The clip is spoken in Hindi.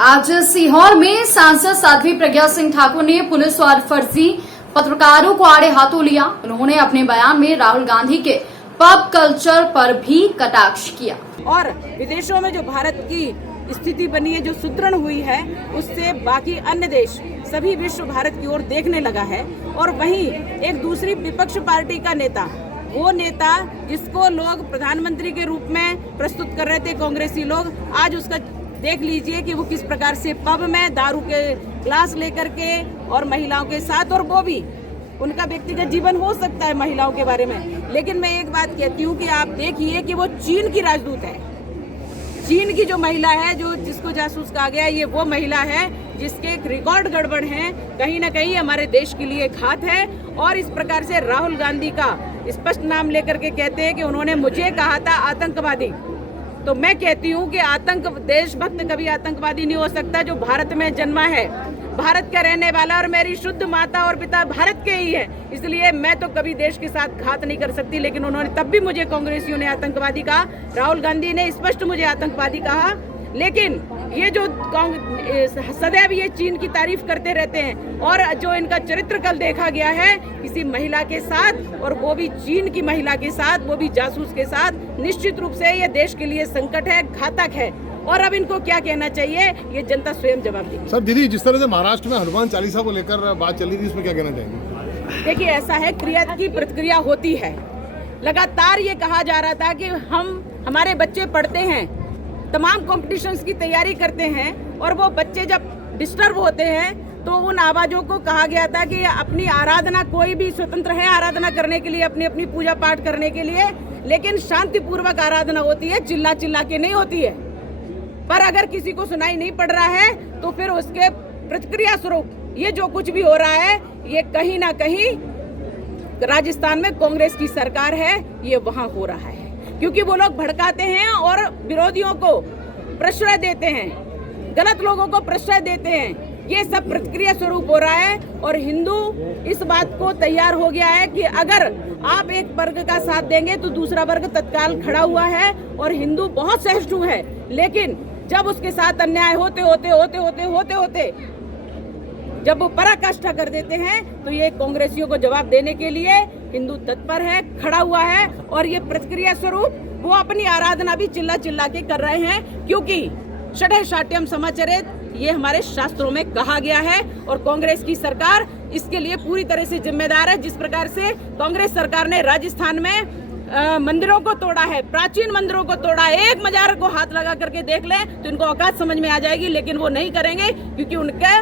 आज सीहोर में सांसद साध्वी प्रज्ञा सिंह ठाकुर ने पुलिस और फर्जी पत्रकारों को आड़े हाथों लिया। उन्होंने अपने बयान में राहुल गांधी के पब कल्चर पर भी कटाक्ष किया और विदेशों में जो भारत की स्थिति बनी है, जो सुदृढ़ हुई है, उससे बाकी अन्य देश सभी विश्व भारत की ओर देखने लगा है। और वहीं एक दूसरी विपक्ष पार्टी का नेता, वो नेता जिसको लोग प्रधानमंत्री के रूप में प्रस्तुत कर रहे थे कांग्रेसी लोग, आज उसका देख लीजिए कि वो किस प्रकार से पब में दारू के ग्लास लेकर के और महिलाओं के साथ, और वो भी उनका व्यक्तिगत जीवन हो सकता है महिलाओं के बारे में, लेकिन मैं एक बात कहती हूँ कि आप देखिए कि वो चीन की राजदूत है। चीन की जो महिला है, जो जिसको जासूस कहा गया, ये वो महिला है जिसके रिकॉर्ड गड़बड़ हैं, कहीं ना कहीं हमारे देश के लिए घात है। और इस प्रकार से राहुल गांधी का स्पष्ट नाम लेकर के कहते हैं कि उन्होंने मुझे कहा था आतंकवादी। तो मैं कहती हूँ कि देशभक्त कभी आतंकवादी नहीं हो सकता जो भारत में जन्मा है, भारत का रहने वाला, और मेरी शुद्ध माता और पिता भारत के ही है, इसलिए मैं तो कभी देश के साथ घात नहीं कर सकती। लेकिन उन्होंने तब भी मुझे कांग्रेसियों ने आतंकवादी कहा, राहुल गांधी ने स्पष्ट मुझे आतंकवादी कहा। लेकिन ये जो सदैव ये चीन की तारीफ करते रहते हैं, और जो इनका चरित्र कल देखा गया है किसी महिला के साथ, और वो भी चीन की महिला के साथ, वो भी जासूस के साथ, निश्चित रूप से ये देश के लिए संकट है, घातक है। और अब इनको क्या कहना चाहिए, ये जनता स्वयं जवाब देगी। सर दीदी, जिस तरह से महाराष्ट्र में हनुमान चालीसा को लेकर बात चली थी, इसमें क्या कहना चाहेंगे? देखिए, ऐसा है, क्रिया की प्रतिक्रिया होती है। लगातार ये कहा जा रहा था कि हमारे बच्चे पढ़ते हैं, तमाम कॉम्पिटिशन्स की तैयारी करते हैं, और वो बच्चे जब डिस्टर्ब होते हैं तो उन आवाजों को कहा गया था कि अपनी आराधना, कोई भी स्वतंत्र है आराधना करने के लिए, अपनी अपनी पूजा पाठ करने के लिए, लेकिन शांतिपूर्वक आराधना होती है, चिल्ला चिल्ला के नहीं होती है। पर अगर किसी को सुनाई नहीं पड़ रहा है तो फिर उसके प्रतिक्रिया स्वरूप ये जो कुछ भी हो रहा है, ये कहीं ना कहीं राजस्थान में कांग्रेस की सरकार है, ये वहां हो रहा है, क्योंकि वो लोग भड़काते हैं और विरोधियों को प्रश्रय देते हैं, गलत लोगों को प्रश्रय देते हैं। ये सब प्रतिक्रिया स्वरूप हो रहा है, और हिंदू इस बात को तैयार हो गया है कि अगर आप एक वर्ग का साथ देंगे तो दूसरा वर्ग तत्काल खड़ा हुआ है, और हिंदू बहुत सहिष्णु है। लेकिन जब उसके साथ अन्याय होते होते जब वो पराकाष्ठा कर देते हैं, तो ये कांग्रेसियों को जवाब देने के लिए हिंदू तत्पर है, खड़ा हुआ है, और ये प्रतिक्रिया स्वरूप वो अपनी आराधना भी चिल्ला चिल्ला के कर रहे हैं, क्योंकि षडः शाट्यम समाचरेत, ये हमारे शास्त्रों में कहा गया है, और कांग्रेस की सरकार इसके लिए पूरी तरह से जिम्मेदार है। जिस प्रकार से कांग्रेस सरकार ने राजस्थान में मंदिरों को तोड़ा है, प्राचीन मंदिरों को तोड़ा है, एक मजार को हाथ लगा करके देख लें तो इनको औकात समझ में आ जाएगी, लेकिन वो नहीं करेंगे, क्योंकि उनके